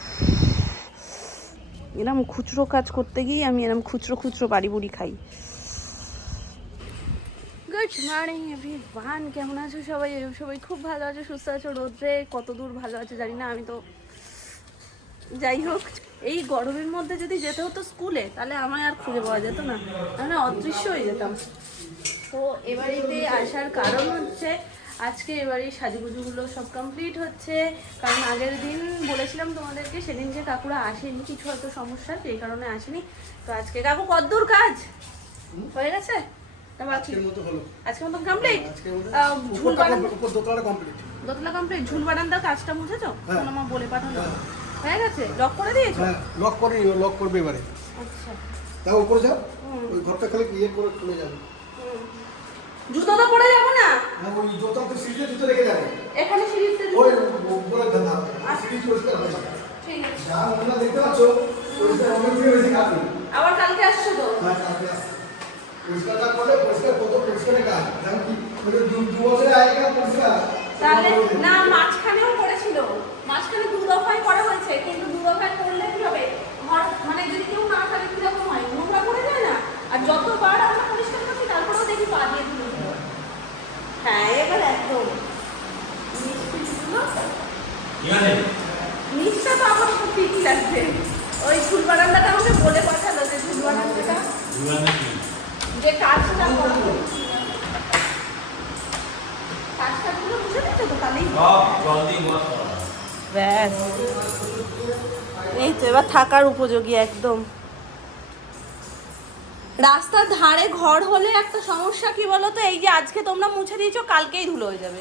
উফ, এরম খুচরো কাজ করতে গিয়ে আমি এরম খুচরো খুচরো বাড়ি বুড়ি খাই। গুড মর্নিং এভরিওয়ান, কেমন আছো সবাই? সবাই খুব ভালো আছো, সুস্থ আছো। রোদ্রে কত দূর ভালো আছে জানি না, আমি তো যাই হোক, এই গরমের মধ্যে যদি যেতে হতো স্কুলে তাহলে আমায় আর খুঁজে পাওয়া যেত না, আমি অদৃশ্য হয়ে যেতাম। তো এবারেতে আসার কারণ হচ্ছে আজকে এবারে সাজুগুজুগুলো সব কমপ্লিট হচ্ছে, কারণ আগের দিন বলেছিলাম তোমাদেরকে, সেদিন যে কাকুরা আসেনি, কিছু হয়তো সমস্যা সেই কারণে আসেনি। তো আজকে কাকু কতদূর কাজ হয়ে গেছে? আজকের মতো কমপ্লিট। ঝুল দোতলা কমপ্লিট, ঝুল বারান্দার কাজটা মুছেছো? মা বলে পাঠানো হয়ে গেছে, লক করে দিয়েছো? লক করে লক করবে এবারে। আচ্ছা তাও উপরে যাও, ওই ঘরটা খালি ইয়ে করে খুলে যাবে। জুতো তো পরে যাবো না? হ্যাঁ, ওই জুতো তো সিঁড়িতে জুতো রেখে যাবে। এখানে সিঁড়িতে ওই উপরে গাদা সিঁড়ি পরিষ্কার হয়ে যাবে। ঠিক আছে, যা তোমরা দেখতে পাচ্ছো পরিষ্কার অনেক দিয়ে বেশি কাজ। আবার কালকে আসছো তো? হ্যাঁ, কালকে আসছে। পরিষ্কারটা করে পরিষ্কার কত পরিষ্কারের কাজ, জানো কি ওই দু বছরে আগে পরিষ্কার তাহলে না, মাঝখানেও করেছিল, মাঝখানে দু দফায় করা হয়েছে, কিন্তু দু দফায় করলে কি হবে, ঘর মানে যদি কেউ না থাকে কিরকম হয়, নোংরা করে যায় না? আর যতবার আমরা পরিষ্কার করছি তারপরেও দেখি পা দিয়ে ধুলো। হ্যাঁ, এবার একদম নিচটা তো আমার খুব ঠিকই লাগছে। ওই ঝুল বারান্দাটা আমাকে বলে পাঠালো যে ঝুল বারান্দাটা যে কাজটা করা কাজটাগুলো বুঝে দিচ্ছ তো তাহলেই ব্যাস। এই তো এবার থাকার উপযোগী একদম। রাস্তার ধারে ঘর হলে একটা সমস্যা কি বলতো, এই যে আজকে তোমরা মুছে দিয়েছো কালকেই ধুলো হয়ে যাবে।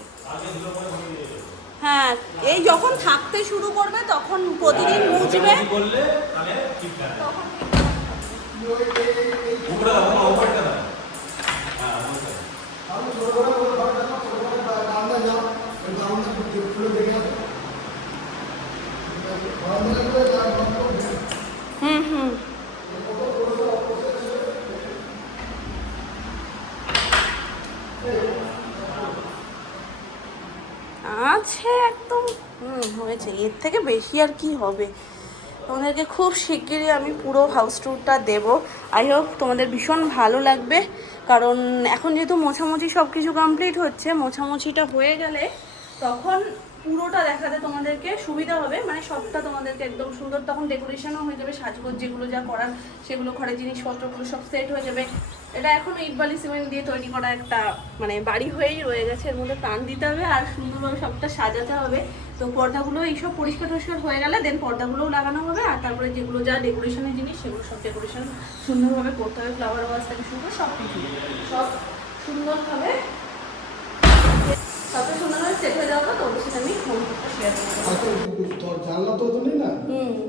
হ্যাঁ, এই যখন থাকতে শুরু করবে তখন প্রতিদিন মুছবে, তখন হুম আছে একদম। হয়েছে, এর থেকে বেশি আর কি হবে। তোমাদেরকে খুব শিগগিরই আমি পুরো হাউস ট্যুরটা দেবো। আই হোপ তোমাদের ভীষণ ভালো লাগবে, কারণ এখন যেহেতু মোছামুছি সব কিছু কমপ্লিট হচ্ছে, মোছামুছিটা হয়ে গেলে তখন পুরোটা দেখাতে তোমাদেরকে সুবিধা হবে, মানে সবটা তোমাদেরকে একদম সুন্দর, তখন ডেকোরেশনও হয়ে যাবে, সাজগোজ যেগুলো যা করার সেগুলো, ঘরের জিনিসপত্রগুলো সব সেট হয়ে যাবে। এটা এখন ইট বালি সিমেন্ট দিয়ে তৈরি করা একটা মানে বাড়ি হয়েই রয়ে গেছে, এর মধ্যে টান দিতে হবে আর সুন্দরভাবে সবটা সাজাতে হবে। তো পর্দাগুলো এইসব পরিষ্কার টরিষ্কার হয়ে গেলে দেন পর্দাগুলোও লাগানো হবে, আর তারপরে যেগুলো যা ডেকোরেশনের জিনিস সেগুলো সব ডেকোরেশন সুন্দরভাবে করতে হবে, ফ্লাওয়ার ওয়াশ থেকে শুরু করে সব কিছু সব সুন্দরভাবে সবটা সুন্দরভাবে সেট হয়ে যাওয়া তো ওদের সাথে আমি হোম টুরটা শেয়ার করবো। জানলা তো নেই না,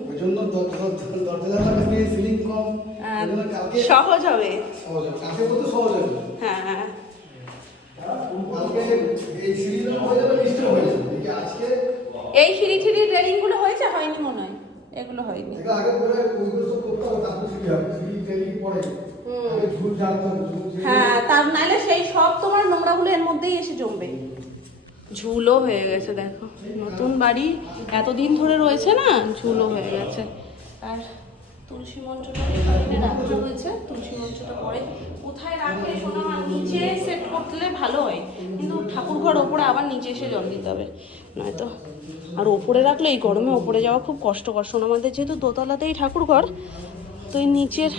ওই জন্য দরজা জানলা দিয়ে সিলিং কম, সহজ হবে, কাছে বলতে সহজ হবে। হ্যাঁ হ্যাঁ, এই সিঁড়িটা হয়ে যাবে, নিশ্চয় হয়ে যাবে। আজকে এই সিঁড়ি টিড়ির রেলিংগুলো হয়েছে, হয়নি মনে হয়, এগুলো হয়নি। আগে করে ওইগুলো সব করতে হবে, তারপর সিঁড়ি হবে, সিঁড়ি রেলিং পরে ঝুল জানতে হবে। হ্যাঁ, তার নাহলে সেই সব তোমার নোংরাগুলো এর মধ্যেই এসে জমবে। ঝুলও হয়ে গেছে দেখো, নতুন বাড়ি এতদিন ধরে রয়েছে না, ঝুলও হয়ে গেছে। আর তুলসী মঞ্চটা এখানে রাখা হয়েছে, তুলসী মঞ্চটা পরে কোথায় রাখে শোনা, নিচে সেট করলে ভালো হয়, কিন্তু ঠাকুর ঘর ওপরে আবার নিচে এসে জল দিতে হবে নয়তো। আর ওপরে রাখলে এই গরমে ওপরে যাওয়া খুব কষ্টকর, শোনা আমাদের যেহেতু দোতলাতেই ঠাকুর ঘর, তো এই নিচের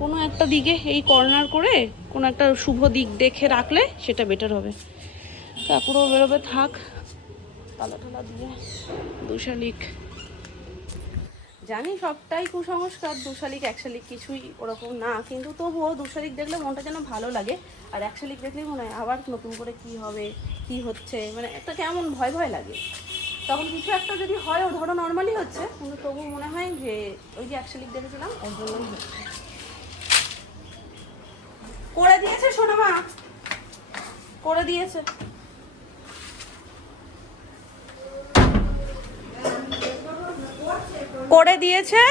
কোনো একটা দিকে এই কর্নার করে কোনো একটা শুভ দিক দেখে রাখলে সেটা বেটার হবে। কাকুরও বেরোবে, থাক তালা টালা দিয়ে। দুশালিক জানি সবটাই কুসংস্কার, দুশালিক এক শালিক কিছুই ওরকম না, কিন্তু তবুও দুশালিক দেখলে মনটা যেন ভালো লাগে, আর এক শালিক দেখলেই মনে হয় আবার নতুন করে কি হবে, কি হচ্ছে, মানে একটা কেমন ভয় ভয় লাগে। তখন কিছু একটা যদি হয়, ও ধরো নর্মালি হচ্ছে, কিন্তু তবু মনে হয় যে ওই যে এক শালিক দেখেছিলাম ওর জন্যই হচ্ছে। করে দিয়েছে সোনা মা, করে দিয়েছে। করে দিয়েছে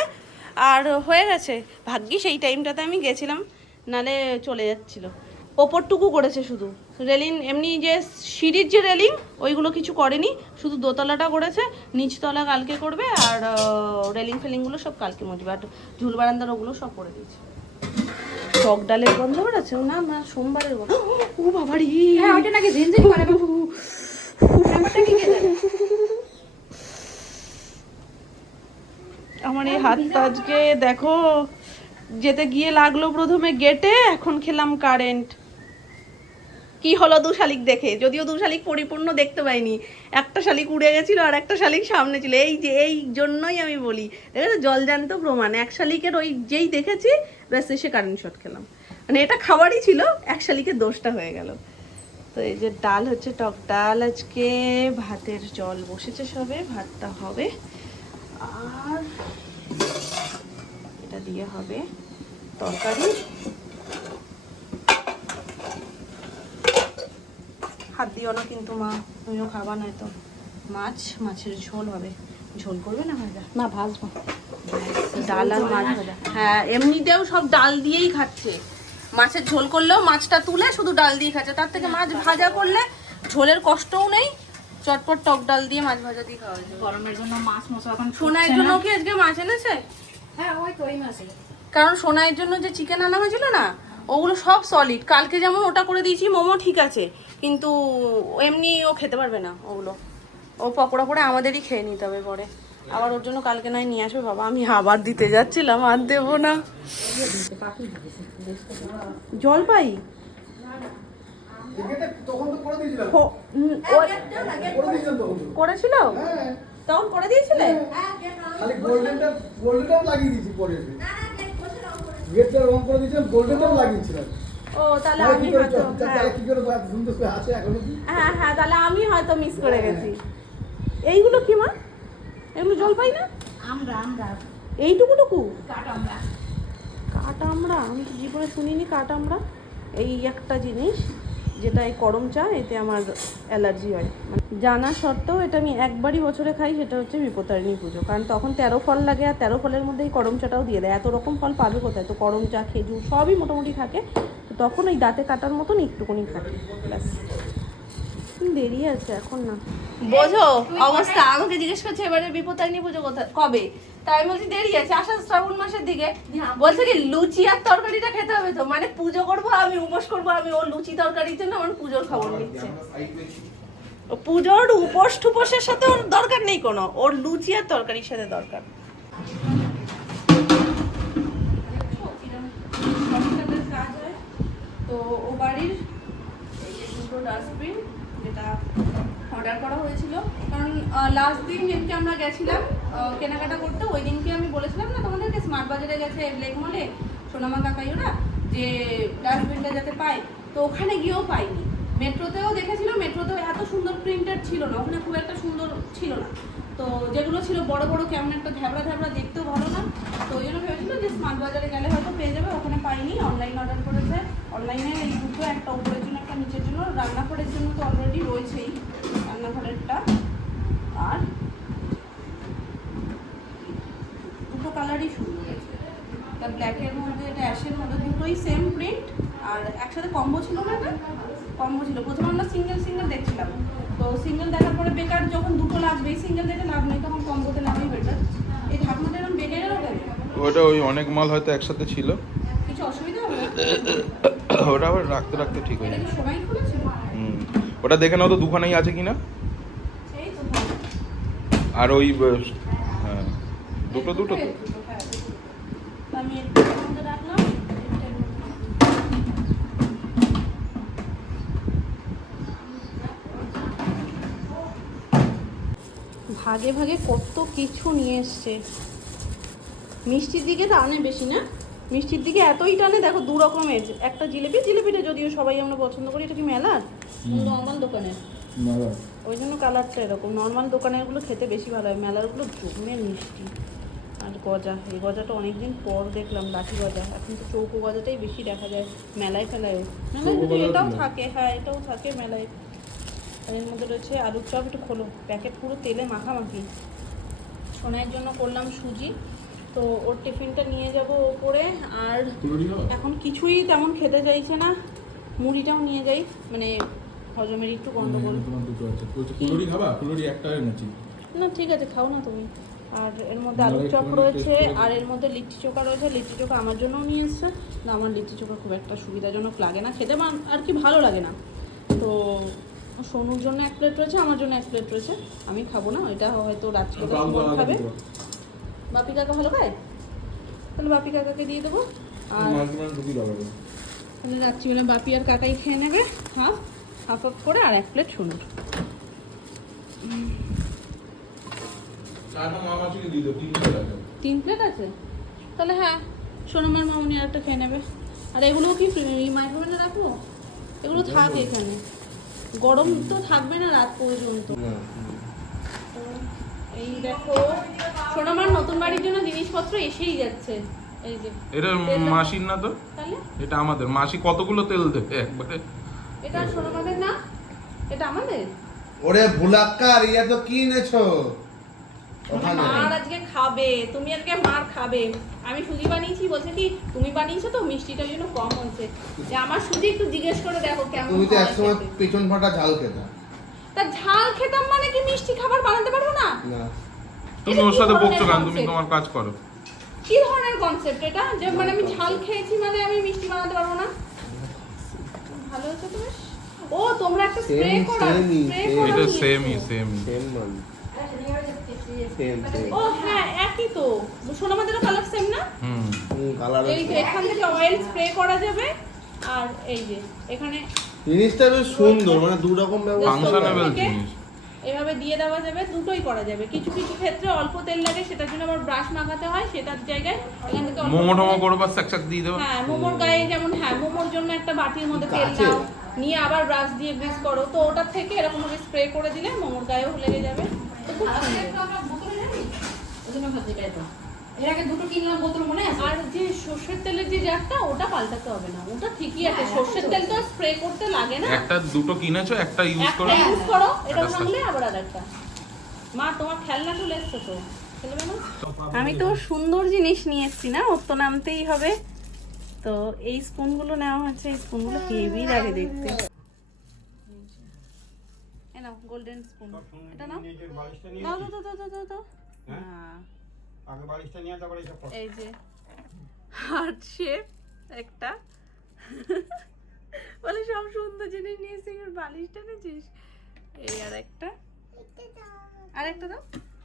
আর হয়ে গেছে, ভাগ্যিস এই টাইমটাতে আমি গেছিলাম, নালে চলে যাচ্ছিল। ওপরটুকু করেছে শুধু, রেলিং এমনি যে সিঁড়ির যে রেলিং ওইগুলো কিছু করেনি, শুধু দোতলাটা করেছে, নিচতলা কালকে করবে, আর রেলিং ফেলিংগুলো সব কালকে মুছবে, আর ঝুল বারান্দার ওগুলো সব করে দিয়েছে। টক ডালের গন্ধ বেরোচ্ছে না, না সোমবারের গন্ধ। ও বাবারি, হ্যাঁ ওটা নাকি ঝিনঝিন করে বাবু। ব্যাপারটা কি কে জানে? আমার এই হাতটা আজকে দেখো, যেতে গিয়ে লাগলো প্রথমে গেটে, এখন খেলাম কারেন্ট। কি হলো দু শালিক দেখে, যদিও দু শালিক পরিপূর্ণ দেখতে পাইনি, একটা শালিক উড়ে গেছিল আর একটা শালিক সামনে ছিল। এই যে এই জন্যই আমি বলি, দেখেছো জলজান্ত প্রমাণ, এক শালিকের ওই যেই দেখেছি ব্যাস এসে কারেন্ট শট খেলাম। মানে এটা খাবারই ছিল, এক শালিকের দোষটা হয়ে গেল। তো এই যে ডাল হচ্ছে টক ডাল আজকে, ভাতের জল বসেছে সবে, ভাতটা হবে, আর এটা দিয়ে হবে তরকারি। হাত দিও না কিন্তু মা, তুমিও খাবা, নয় তো মাছের ঝোল হবে। ঝোল করবে না ভাজা? না ভাজবো। ডাল আর মাছ ভাজা। হ্যাঁ এমনিতেও সব ডাল দিয়েই খাচ্ছে, মাছের ঝোল করলেও মাছটা তুলে শুধু ডাল দিয়ে খাচ্ছে, তার থেকে মাছ ভাজা করলে ঝোলের কষ্টও নেই, চটপট টক ডাল দিয়ে মাছ ভাজা দিয়ে খাওয়া যায়। গরমের জন্য মাছ মশলা এখন সোনাইয়ের জন্য কি আজকে মাছ এনেছে? হ্যাঁ ওই তো ওই মাছই। কারণ সোনাইয়ের জন্য যে চিকেন আনা হয়েছিল না, ওগুলো সব সলিড। কালকে যেমন ওটা করে দিয়েছি, মোমো ঠিক আছে, কিন্তু এমনি ও খেতে পারবে না ওগুলো, ও পকোড়া করে আমাদেরই খেয়ে নিতে হবে পরে। আবার ওর জন্য কালকে নয় নিয়ে আসবে। বাবা আমি আবার দিতে যাচ্ছিলাম, আর দেবো না। জল পাই গেটে তখন তো করে দিয়েছিলাম, করে দিয়েছিলাম তখন তো। করেছিল হ্যাঁ তখন করে দিয়েছিলে? খালি গোল্ডেনটাও লাগিয়ে দিয়েছি পরে এসে। গেটটা রং করে দিয়েছিলাম, গোল্ডেনটাও লাগিয়েছিলাম। ও তাহলে তাহলে আমি কি করে হয়তো, তাহলে কি করে সুন্দর করে আছে এখনো কি? হ্যাঁ হ্যাঁ তাহলে আমি হয়তো মিস করে গেছি। এইগুলো কি মা, এগুলো জল পাই না? আমরা এইটুকুটুকু কাট আমরা। কাঠ আমরা, আমি তো জীবনে শুনিনি কাঠ আমরা। এই একটা জিনিস যেটা এই করম চা, এতে আমার অ্যালার্জি হয়। মানে জানা সত্ত্বেও এটা আমি একবারই বছরে খাই, সেটা হচ্ছে বিপত্তারিণী পুজো, কারণ তখন 13 ফল লাগে, আর 13 ফলের মধ্যে এই করম চাটাও দিয়ে দেয়। এত রকম ফল পাবে কোথায়, তো করম চা খেজুর সবই মোটামুটি থাকে, তো তখন ওই দাঁতে কাটার মতন একটুকুনি খাই ব্যাস। দেরি আছে এখন না, বোঝো অবস্থা। আমাকে জিজ্ঞেস করছে এবারে বিপত্তারিণী পুজো কোথায়, কবে? তাই আমি বলছি দেরি আছে, আষাঢ় শ্রাবণ মাসের দিকে। বলছে কি লুচি আর তরকারিটা খেতে হবে, তো মানে পুজো করবো আমি, উপোস করবো আমি, ও লুচি তরকারির জন্য আমার পুজোর খবর নিচ্ছে। ও পুজোর উপোস টুপোসের সাথে ওর দরকার নেই কোনো, ওর লুচি আর তরকারির সাথে দরকার। তো ও বাড়ির এই যে দুটো ডাস্টবিন, যেটা অর্ডার করা হয়েছিল, কারণ লাস্ট দিন যেদিনকে আমরা গেছিলাম কেনাকাটা করতে, ওই দিনকে আমি বলেছিলাম না তোমাদেরকে, স্মার্ট বাজারে গেছে ব্লেক মলে সোনামা কাকাই ওরা, যে ডাস্টবিনটা যাতে পাই, তো ওখানে গিয়েও পাইনি। মেট্রোতেও দেখেছিল, মেট্রোতেও এত সুন্দর প্রিন্টেড ছিল না, ওখানে খুব একটা সুন্দর ছিল না। তো যেগুলো ছিল বড় বড় কেমন একটা ঝাবড়া দেখতেও ভালো না, তো ওই জন্য ভেবেছিল যে স্মার্ট বাজারে গেলে হয়তো পেয়ে যাবে, ওখানে পাইনি। অনলাইন অর্ডার করেছে, অনলাইনে এই দুটো, একটা উপরের জন্য একটা নিচের জন্য। রান্নাঘরের জন্য তো অলরেডি রয়েছেই রান্নাঘরেরটা, আর দুটো কালারই সুন্দর আছে, এটা ব্ল্যাকের মধ্যে, এটা অ্যাশের মধ্যে, দুটোই সেম প্রিন্ট, আর একসাথে কম্বো ছিল না, এটা কম্বো ছিল। প্রথমে আমরা সিঙ্গেল দেখছিলাম, তো সিঙ্গেল দেখার পরে বেকার, যখন দুটো লাগবে সিঙ্গেল দেখে লাভ নেই, তখন কম্বোতে নেওয়াই বেটার। এই ঢাকনাটা এরকম বেঁকে গেল কেন? ওটা ওই অনেক মাল হয়তো একসাথে ছিল, কিছু অসুবিধা হবে? ওটা আবার রাখতে রাখতে ঠিক হয়ে এটা যাবে। কি সবাই খুলেছিল? ওটা দেখে নাও তো দুখানেই আছে কিনা। এই তো আর ওই হ্যাঁ দুটো তো হ্যাঁ, দুটো। আমি এর মধ্যে রাখলাম, এটার মধ্যে। ভাগে ভাগে কত কিছু নিয়ে এসছে। মিষ্টির দিকে টানে বেশি না, মিষ্টির দিকে এতই টানে, দেখো দু রকমের, একটা জিলিপিটা যদিও সবাই আমরা পছন্দ করি, এটা কি মেলার নর্মাল দোকানের, ওই জন্য কালারটা এরকম। নর্মাল দোকানেরগুলো খেতে বেশি ভালো হয়, মেলারগুলো জমের মিষ্টি। আর গজা, এই গজাটা অনেকদিন পর দেখলাম, লাঠি গজা। এখন তো চৌকো গজাটাই বেশি দেখা যায় মেলায় ফেলায়ও, মেলায় যদি এটাও থাকে, হ্যাঁ এটাও থাকে মেলায়। আর এর মধ্যে রয়েছে আলুর চপ, একটু খোলো, প্যাকেট পুরো তেলে মাখামাখি। সোনাইয়ের জন্য করলাম সুজি, তো ওর টিফিনটা নিয়ে যাব ওপরে। আর এখন কিছুই তেমন খেতে চাইছে না, মুড়িটাও নিয়ে যাই, মানে হজমের একটু গন্ডগোল। তোমার দুটো আছে, ফুলুরি খাবা? ফুলুরি একটা এনেছি। না ঠিক আছে, খাও না তুমি। আর এর মধ্যে আলুর চপ রয়েছে, আর এর মধ্যে লিট্টি চোখা রয়েছে। লিট্টি চোখা আমার জন্যও নিয়ে এসছে না, আমার লিট্টি চোখা খুব একটা সুবিধাজনক লাগে না খেতে, আর কি ভালো লাগে না। তো সোনুর জন্য 1 প্লেট রয়েছে, আমার জন্য 1 প্লেট রয়েছে। আমি খাবো না, এটা হয়তো রাত্রিবেলা সুমন খাবে। বাপি কাকা ভালো খায়, তাহলে বাপি কাকাকে দিয়ে দেবো। আর তাহলে রাত্রিবেলা বাপি আর কাকাই খেয়ে নেবে হাফ হাফ হাফ করে, আর 1 প্লেট সোনুর। চারটা মামাচিকে দিয়ে দাও, 3 প্লেট আছে। 3 প্লেট আছে, তাহলে হ্যাঁ সোনামার মামুনি আর একটা খেয়ে নেবে। আর এগুলো কি মাইক্রোওয়েভে রাখবো? এগুলো থাক এখানে, গরম তো থাকবে না রাত পর্যন্ত। তো এই দেখো সোনামার নতুন বাড়ির জন্য জিনিসপত্র এসেই যাচ্ছে। এই যে এটা মাসির না তো, তাহলে এটা আমাদের। মাসি কতগুলো তেল দেবে একবারে? এটা সোনামাদের না, এটা আমাদের। ওরে ভুলাক্কার, ইয়া তো কি এনেছো ওখানে? মার আজকে খাবে, তুমি আজকে মার খাবে। আমি সুজি বানিয়েছি, বলছে কি তুমি বানিয়েছো তো, মিষ্টিটার জন্য কম হচ্ছে। যে আমার সুজি একটু জিজ্ঞেস করে দেখো কেমন। তুমি তো হয় একসময় খেতে। পেছন ফাটা ঝাল খেতা। তা ঝাল খেতাম মানে কি মিষ্টি খাবার বানাতে পারবো না? না, তুমি ওর সাথে বকছো কেন? তুমি তোমার কাজ করো। কি ধরনের কনসেপ্ট এটা, যে মানে আমি ঝাল খেয়েছি মানে আমি মিষ্টি বানাতে পারবো না? ভালো হয়েছে তো বেশ। ও তোমরা একটা স্প্রে করা, এটা সেমই সেমই। সেম মানে সেম সেম ও হ্যাঁ একই তো, সোনামাদেরও কালার সেম না? হুম। কালার। এই যে এখান থেকে অয়েল স্প্রে করা যাবে, আর এই যে এখানে জিনিসটা বেশ সুন্দর, মানে দু রকম ব্যবহার। ফাংশনেবল থেকে জিনিস। এভাবে দিয়ে দেওয়া যাবে, দুটোই করা যাবে। কিছু কিছু ক্ষেত্রে অল্প তেল লাগে, সেটার জন্য আবার ব্রাশ মাখাতে হয়, সেটার জায়গায় এখান থেকে অল্প মোমো টোমো তেল- করবা, স্যাকস্যাক দিয়ে দেবো। হ্যাঁ মোমোর গায়ে যেমন, হ্যাঁ মোমোর জন্য একটা বাটির মধ্যে তেল কাছে? নাও, নিয়ে আবার ব্রাশ দিয়ে গ্রিস করো, তো ওটার থেকে এরকম ভাবে স্প্রে করে দিলে মোমোর গায়েও লেগে যাবে। তো খুব সুন্দর। এর আগে দুটো কিনলাম বোতল, মনে আছে? আর যে সর্ষের তেলের যে জারটা, ওটা পাল্টাতে হবে না, ওটা ঠিকই আছে। সর্ষের তেল তো স্প্রে করতে লাগে না, একটা দুটো কিনেছো, একটা ইউজ করো। একটা ইউজ করো, এটা একটা ভাঙলে আবার আরেকটা। মা তোমার খেলনা চলে এসছে তো, খেলবে না? আমি তো সুন্দর জিনিস নিয়ে এসেছি না, ওর তো নামতেই হবে। তো এই স্পুনগুলো নেওয়া হচ্ছে, এই স্পুনগুলো হেভি লাগে দেখতে। এ নাও গোল্ডেন স্পুন, এটা নাও। দাও দাও দাও দাও দাও দাও। হ্যাঁ আগে বালিশটা নিয়ে তারপরে এসব করো। এই যে হার্ট শেপ একটা, বলে সব সুন্দর জিনিস নিয়েছি, বালিশটা নিয়েছিস। এই আর একটা, আরেকটা দাও,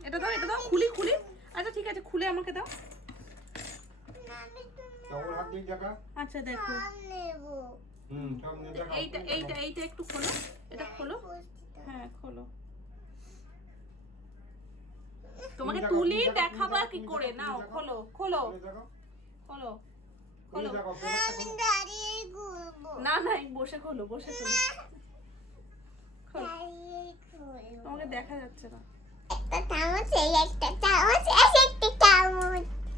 এটা দাও, এটা দাও, খুলি খুলি। আচ্ছা ঠিক আছে, খুলে আমাকে দাও। তখন হাত দিয়ে দেখা। আচ্ছা দেখো, সব নিয়ে দেখা। এইটা এইটা এইটা একটু খোলো, এটা খোলো। হ্যাঁ খোলো। তোমাকে তুলি দেখাবা কি করে, নাও খোলো খোলো দেখো। খোলো খুলে খোলো। দেখো। না না বসে খোলো, বসে খোলো, খোলো। তোমাকে দেখা যাচ্ছে না।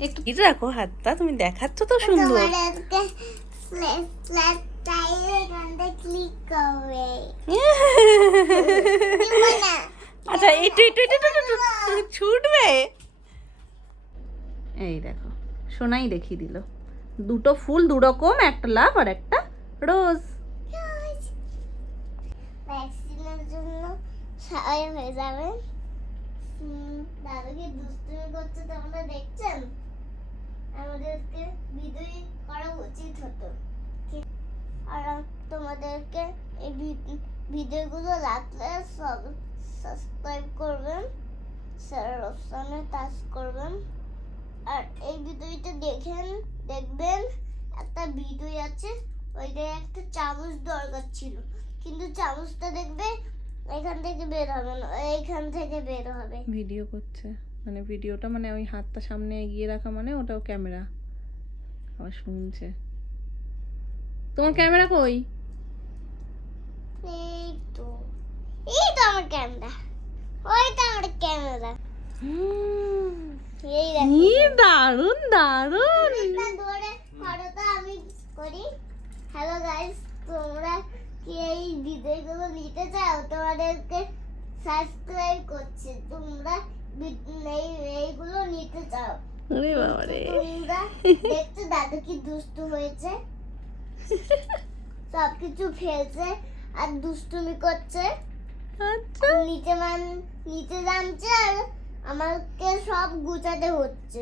একটু কি রাখো হাতটা, তুমি দেখাচ্ছ তো সুন্দর। আচ্ছা একটু একটু একটু ছুটবে। এই দেখো সোনাই দেখিয়ে দিল, দুটো ফুল দুরকম, একটা লাভ আর একটা রোজ। ভ্যাকসিনের জন্য সবাই হয়ে যাবে। দাদুকে দুষ্টুমি করছে তোমরা দেখছেন, আমাদেরকে ভিডিও করা উচিত হতো। আর তোমাদেরকে এই ভিডিওগুলো লাগলে সব সাবস্ক্রাইব করবেন, শেয়ার অপশনে টাচ করবেন। আর এই ভিডিওটা দেখবেন একটা ভিডিও আছে, ওইটায় একটা চামচ দরকার ছিল, কিন্তু চামচটা দেখবে এখান থেকে বের হবে না, এইখান থেকে বের হবে। ভিডিও করছে মানে, ভিডিওটা মানে ওই হাতটা সামনে এগিয়ে রাখা মানে ওটাও ক্যামেরা। আবার শুনছে। তোমার ক্যামেরা কই? এই তো আমার ক্যামেরা, ওইটা আমার ক্যামেরা। এই দেখো, কি দারুন দারুন। এটা ধরে ফটোটা আমি করি। হ্যালো গাইস, তোমরা কি এই ভিডিওগুলো নিতে চাও? তোমাদেরকে সাবস্ক্রাইব করছে, তোমরা এইগুলো নিতে চাও? আরে বাবা রে, তোমরা দেখছো দাদু কি দুষ্টু হয়েছে? সব কিছু ফেলছে আর দুষ্টুমি করছে। আচ্ছা নিচে নামছে আর আমাকে সব গুছাতে হচ্ছে।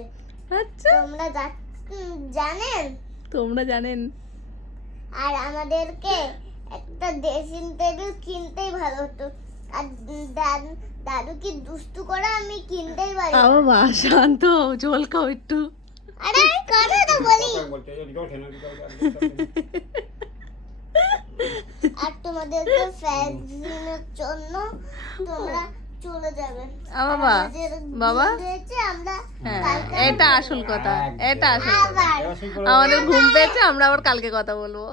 আচ্ছা তোমরা জানেন জানেন। আর আমাদেরকে একটা ড্রেসিং টেবিল কিনতেই ভালো হতো। আর দাদু কি দুষ্টু করে আমি কিনতেই পারি না। বাবা শান্ত হও, জল খাও একটু। আরে আমি কথাটা বলি। বলতে জল খেয়ে না আর তোমাদেরকে ফ্যাক্সিনের জন্য তোমরা চলে যাবে। বাবা বাবা আমরা হ্যাঁ কালকে এটা আসল কথা, এটা আসল কথা। আবার আমাদের ঘুম পেয়েছে, আমরা আবার কালকে কথা বলবো।